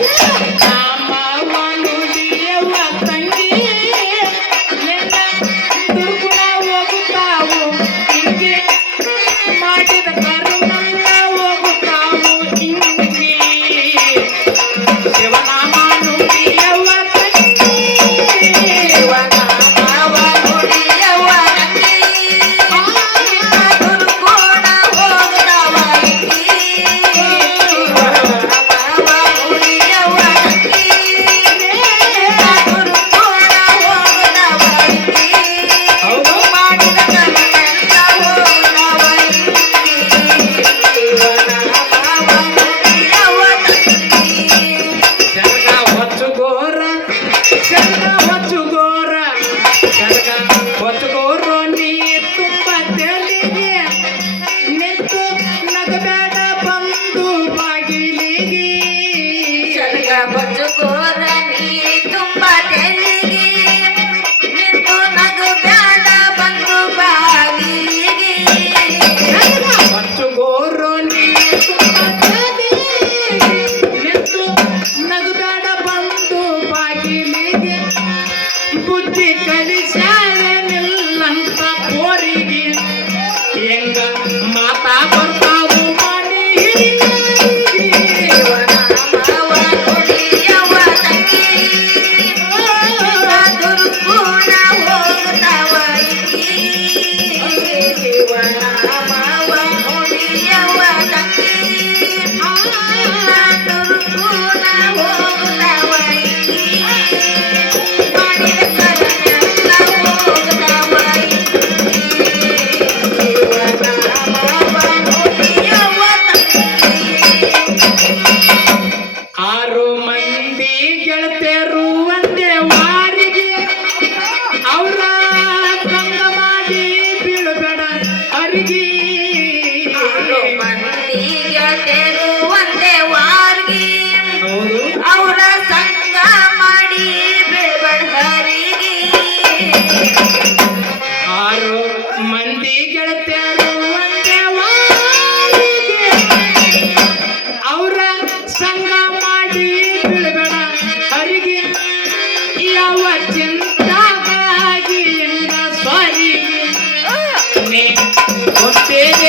Yeah. Trabalho de cor ಮಂದಿಗೆ ಅವರ ಸಂಗ ಮಾಡಿ ಬೆಳಹರಿಗೆ ಆರು ಸಂಗ ಮಾಡಿ ಯಾವ ಚಿನ್ನ ಕೊಟ್ಟೇನೆ